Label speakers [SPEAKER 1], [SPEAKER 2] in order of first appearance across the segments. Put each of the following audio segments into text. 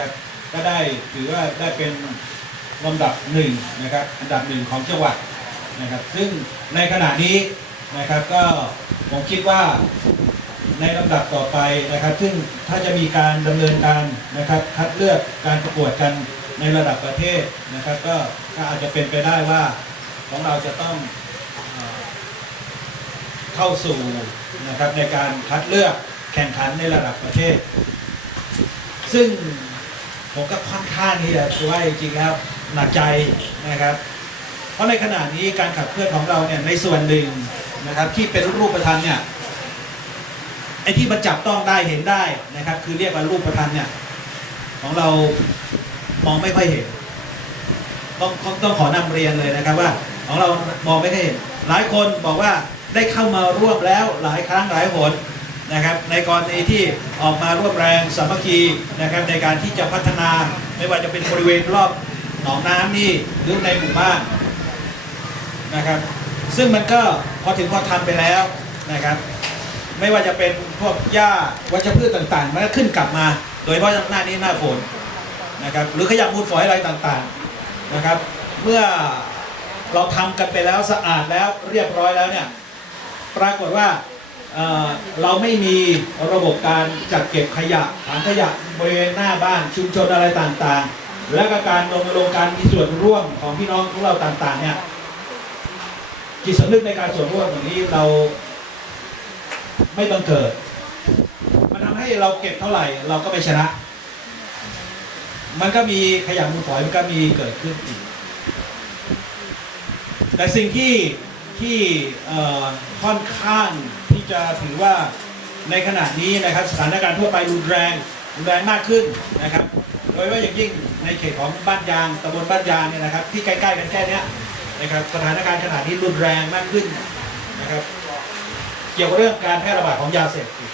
[SPEAKER 1] นะครับ ก็ได้ถือว่าได้เป็นลำดับหนึ่งนะครับ อันดับหนึ่งของจังหวัดนะครับ ซึ่งในขณะนี้นะครับก็ผมคิดว่าในลำดับต่อไปนะครับ ซึ่งถ้าจะมีการดำเนินการนะครับ คัดเลือกการประกวดกันในระดับประเทศนะครับ ก็ก็อาจจะเป็นไปได้ว่าของเราจะต้องเอ่อเข้าสู่นะครับในการคัดเลือกแข่งขันในระดับประเทศ ซึ่ง ผมก็ค่อนข้างที่จะว่าจริงๆแล้วหนักใจนะครับ เพราะในขณะนี้การขับเคลื่อนของเราเนี่ยในส่วนหนึ่งนะครับ ที่เป็นรูปธรรมเนี่ยไอ้ที่มันจับต้องได้เห็นได้นะครับ คือเรียกว่ารูปธรรมเนี่ยของเรามองไม่ค่อยเห็นต้องต้องต้องขอนำเรียนเลยนะครับว่าของเรามองไม่ค่อยเห็น หลายคนบอกว่าได้เข้ามาร่วมแล้วหลายครั้งหลายหน นะครับในกรณีที่ออกมาร่วมแรงสามัคคีนะครับในการที่จะพัฒนาไม่ว่าจะเป็นบริเวณรอบหนองน้ำนี่หรือในหมู่บ้านนะครับซึ่งมันก็พอถึงพอทำไปแล้วนะครับไม่ว่าจะเป็นพวกหญ้าวัชพืชต่างๆ มันก็ขึ้นกลับมา โดยเฉพาะหน้านี้หน้าฝนนะครับหรือขยะมูลฝอยอะไรต่างๆนะครับ เมื่อเราทำกันไปแล้วสะอาดแล้วเรียบร้อยแล้วเนี่ยปรากฏว่า เราไม่มีระบบการจัดเก็บขยะถังขยะบริเวณหน้าบ้านชุมชนอะไรต่างๆ และก็การรณรงค์การมีส่วนร่วมของพี่น้องของเราต่างๆเนี่ยจิตสำนึกในการส่วนร่วมอย่างนี้เราไม่ต้องเกิด มันทำให้เราเก็บเท่าไหร่ เราก็ไม่ชนะ มันก็มีขยะมูลฝอยมันก็มีเกิดขึ้นอีก แต่สิ่งที่ที่ค่อนข้าง จะถือว่าในขณะนี้นะครับสถานการณ์ทั่วไปรุนแรงรุนแรงมากขึ้นนะครับ โดยเฉพาอย่างยิ่งในเขตของบ้านยางตำบลบ้านยางเนี่ยนะครับ ที่ใกล้ๆกันแค่เนี้ยนะครับสถานการณ์ขณะนี้รุนแรงมากขึ้นนะครับเกี่ยวกับเรื่องการแพร่ระบาดของยาเสพติด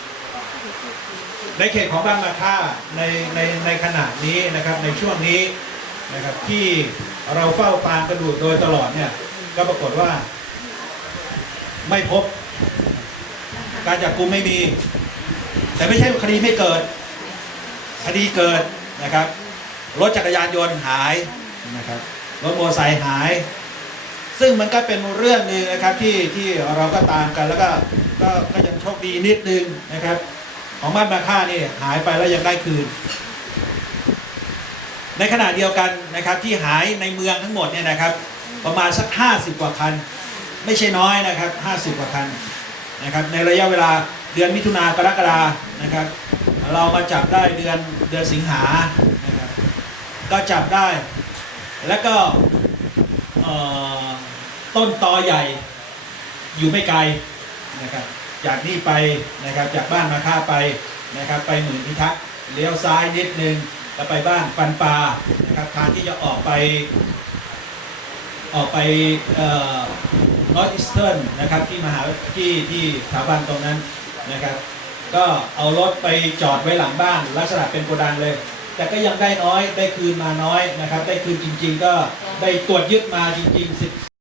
[SPEAKER 1] ในเขตของบ้านมาค่าในในในขณะนี้นะครับในช่วงนี้นะครับที่เราเฝ้าตามกระดูโดยตลอดเนี่ยก็ปรากฏว่าไม่พบ การจับกุมไม่มี แต่ไม่ใช่คดีไม่เกิด คดีเกิดนะครับ รถจักรยานยนต์หายนะครับรถมอเตอร์ไซค์หาย ซึ่งมันก็เป็นเรื่องหนึ่งนะครับที่ที่เราก็ตามกันแล้วก็ก็ก็ยังโชคดีนิดนึงนะครับ ของบ้านมาค่านี่หายไปแล้วยังได้คืน ในขณะเดียวกันนะครับที่หายในเมืองทั้งหมดเนี่ยนะครับ ประมาณสัก 50 กว่าคัน ไม่ใช่น้อยนะครับ 50 กว่าคัน นะครับในระยะเวลาเดือนมิถุนากรกฎานะครับ เรามาจับได้เดือนเดือนสิงหานะครับก็จับได้แล้วก็ต้นตอใหญ่อยู่ไม่ไกลนะครับจากนี่ไปนะครับจากบ้านมาค่าไปนะครับไปหมื่นพิทักษ์เลี้ยวซ้ายนิดนึงแล้วไปบ้านฟันปานะครับทางที่จะออกไป ออกไปนอร์ทอีสเทิร์นนะครับที่มหาที่ที่สถาบันตรงนั้นนะครับ ก็เอารถไปจอดไว้หลังบ้าน ลักษณะเป็นโกดังเลย แต่ก็ยังได้น้อยได้คืนมาน้อยนะครับ ได้คืนจริง ๆ ก็ได้ตรวจยึดมาจริง ๆ